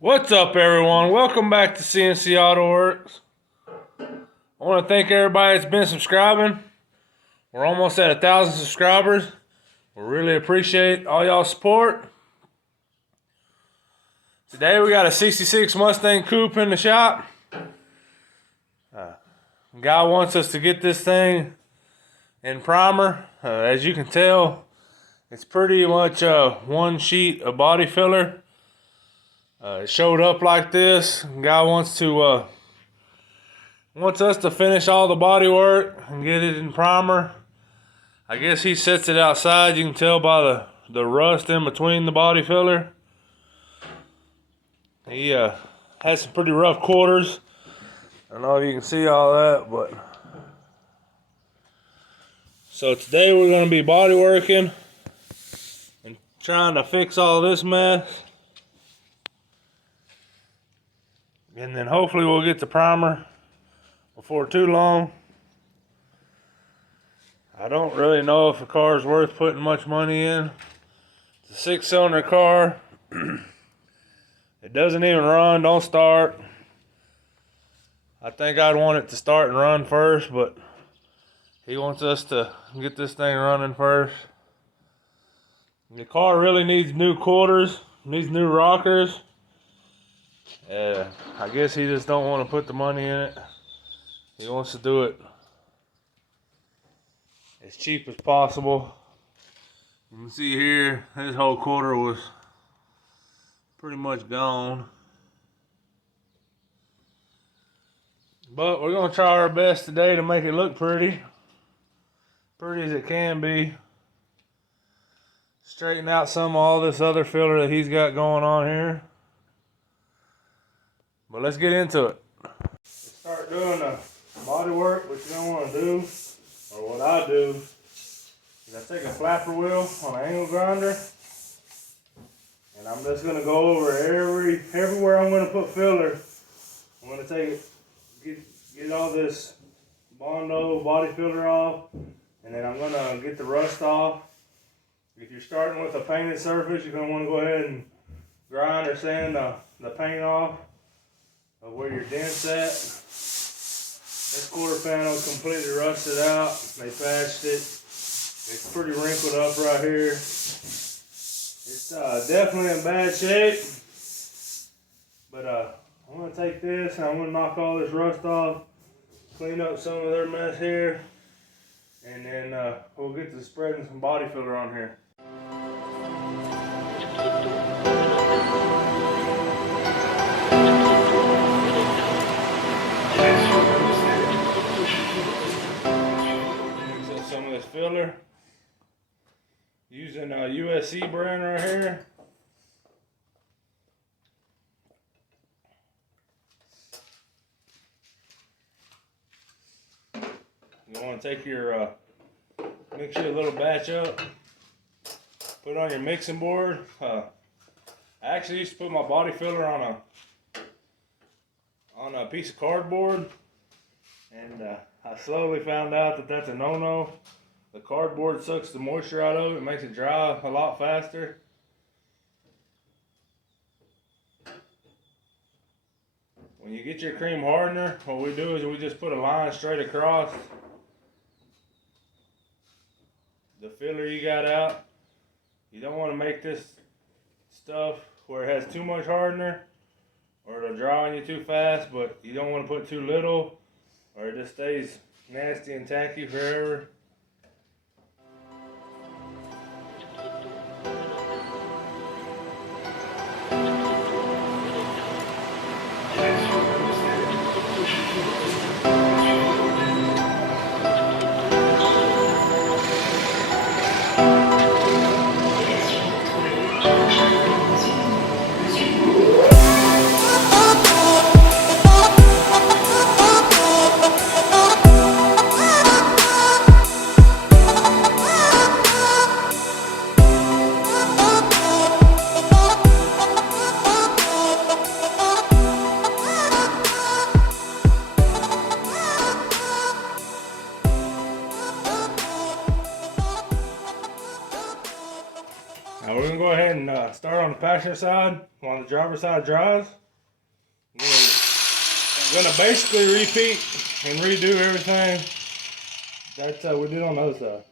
What's up, everyone? Welcome back to CNC Auto Works. I want to thank everybody that's been subscribing. We're almost at 1,000 subscribers. We really appreciate all y'all's support. Today we got a 66 Mustang coupe in the shop. Guy wants us to get this thing in primer. As you can tell, it's pretty much one sheet of body filler. It showed up like this. Guy wants us to finish all the body work and get it in primer. I guess he sets it outside. You can tell by the rust in between the body filler. He has some pretty rough quarters. I don't know if you can see all that, but so today we're going to be body working and trying to fix all this mess. And then hopefully we'll get the primer before too long. I don't really know if the car is worth putting much money in. It's a 6-cylinder car. It doesn't even run, don't start. I think I'd want it to start and run first, but he wants us to get this thing running first. The car really needs new quarters, needs new rockers. I guess he just don't want to put the money in it. He wants to do it as cheap as possible. You can see here, his whole quarter was pretty much gone. But we're going to try our best today to make it look pretty. Pretty as it can be. Straighten out some of all this other filler that he's got going on here. But let's get into it. Let's start doing the body work. What you're going to want to do, or what I do, is I take a flapper wheel on an angle grinder, and I'm just going to go over everywhere I'm going to put filler. I'm going to take it, get all this Bondo body filler off, and then I'm going to get the rust off. If you're starting with a painted surface, you're going to want to go ahead and grind or sand the paint off of where your dent's at. This quarter panel is completely rusted out. They patched it. It's pretty wrinkled up right here. It's definitely in bad shape. But I'm going to take this and I'm going to knock all this rust off, clean up some of their mess here, and then we'll get to spreading some body filler on here. Some of this filler using a USC brand right here. You want to take your mix your little batch up, put it on your mixing board. I actually used to put my body filler on a piece of cardboard, and I slowly found out that that's a no-no. The cardboard sucks the moisture out of it, makes it dry a lot faster. When you get your cream hardener, what we do is we just put a line straight across the filler you got out. You don't want to make this stuff where it has too much hardener, or it'll dry on you too fast, but you don't want to put too little, or it just stays nasty and tacky forever. gonna go ahead and start on the passenger side while the driver's side dries. I'm gonna basically repeat and redo everything that we did on the other side.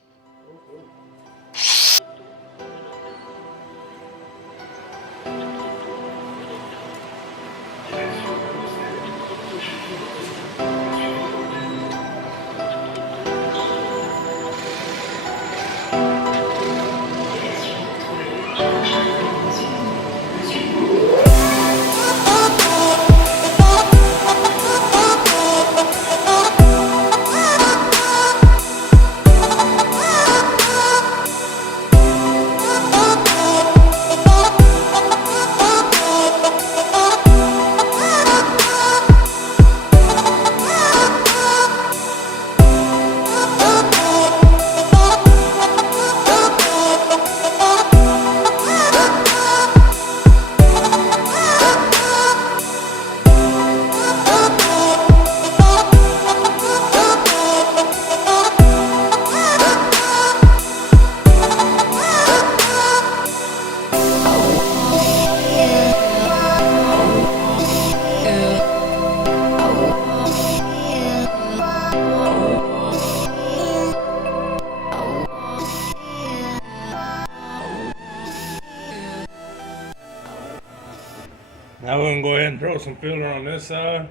Now we're gonna go ahead and throw some filler on this side.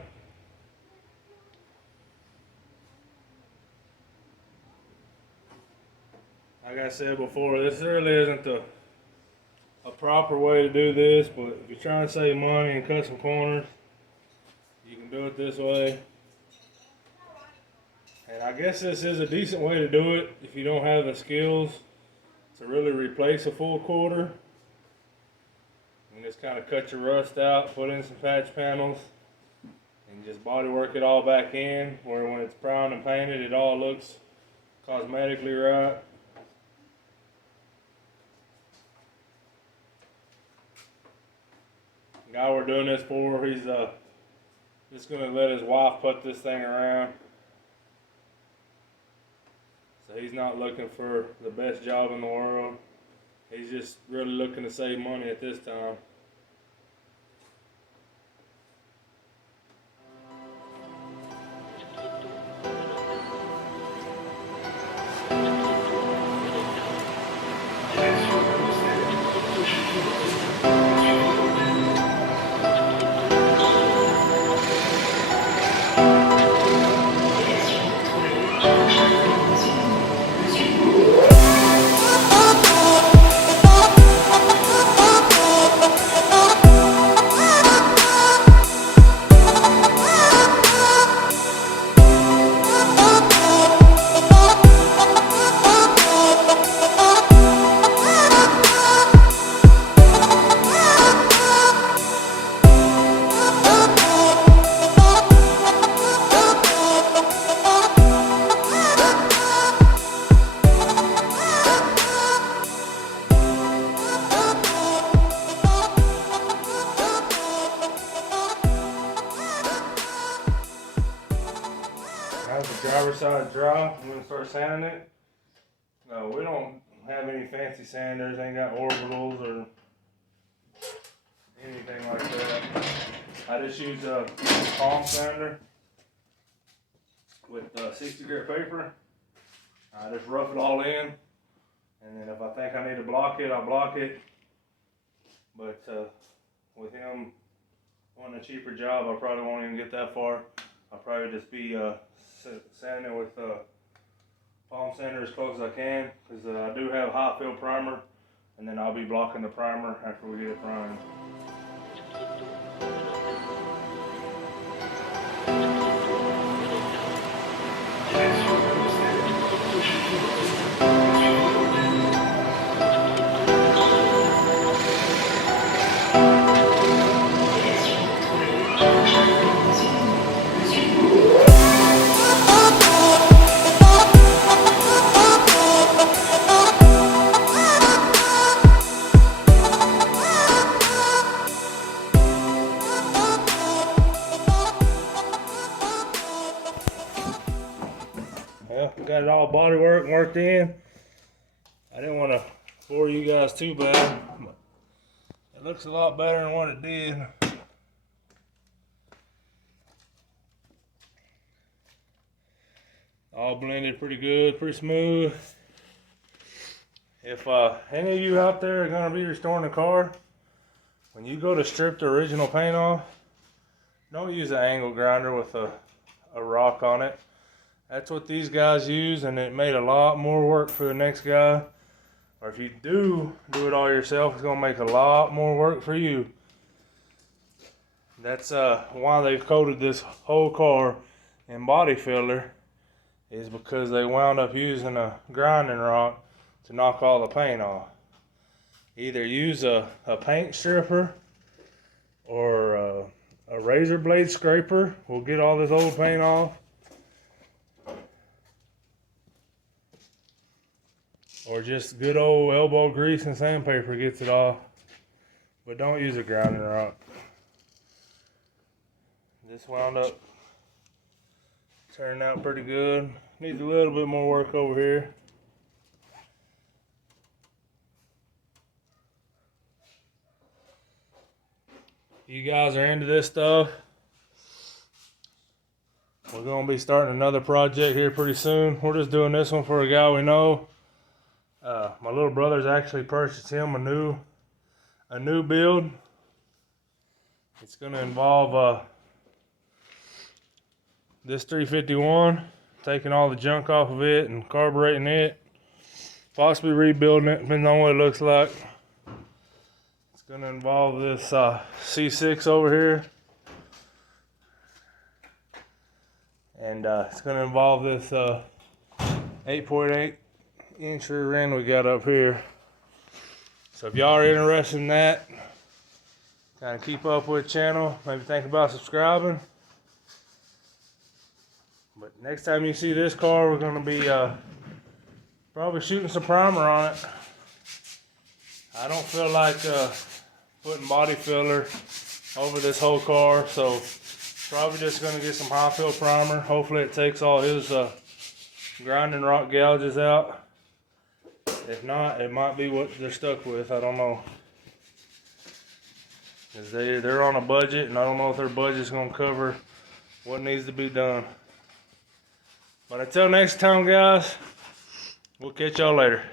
Like I said before, this really isn't a proper way to do this, but if you're trying to save money and cut some corners, you can do it this way. And I guess this is a decent way to do it if you don't have the skills to really replace a full quarter. And just kind of cut your rust out, put in some patch panels, and just body work it all back in, where when it's primed and painted, it all looks cosmetically right. The guy we're doing this for, he's just gonna let his wife put this thing around. So he's not looking for the best job in the world. He's just really looking to save money at this time. The driver's side dry, I'm going to start sanding it. No, we don't have any fancy sanders, ain't got orbitals or anything like that. I just use a palm sander with 60 grit paper. I just rough it all in, and then if I think I need to block it, I'll block it. But with him wanting a cheaper job, I probably won't even get that far. I'll probably just be sanding it with palm sander as close as I can, because I do have hot fill primer, and then I'll be blocking the primer after we get it primed. Well, got it all body work and worked in. I didn't want to bore you guys too bad, but it looks a lot better than what it did. All blended pretty good, pretty smooth. If any of you out there are gonna be restoring a car, when you go to strip the original paint off, don't use an angle grinder with a rock on it. That's what these guys use, and it made a lot more work for the next guy. Or if you do it all yourself, it's gonna make a lot more work for you. That's why they've coated this whole car in body filler, is because they wound up using a grinding rock to knock all the paint off. Either use a paint stripper or a razor blade scraper will get all this old paint off. Or just good old elbow grease and sandpaper gets it off. But don't use a grinding rock. This wound up turning out pretty good. Needs a little bit more work over here. You guys are into this stuff. We're gonna be starting another project here pretty soon. We're just doing this one for a guy we know. My little brother's actually purchased him a new build. It's gonna involve this 351, taking all the junk off of it and carbureting it, possibly rebuilding it, depending on what it looks like. It's gonna involve this C6 over here, and it's gonna involve this 8.8 inch rear end we got up here. So if y'all are interested in that, kind of keep up with the channel, maybe think about subscribing. But next time you see this car, we're gonna be probably shooting some primer on it. I don't feel like putting body filler over this whole car, so probably just gonna get some high fill primer. Hopefully it takes all his grinding rock gouges out. If not, it might be what they're stuck with. I don't know. Cause they're on a budget, and I don't know if their budget's gonna cover what needs to be done. But until next time, guys, we'll catch y'all later.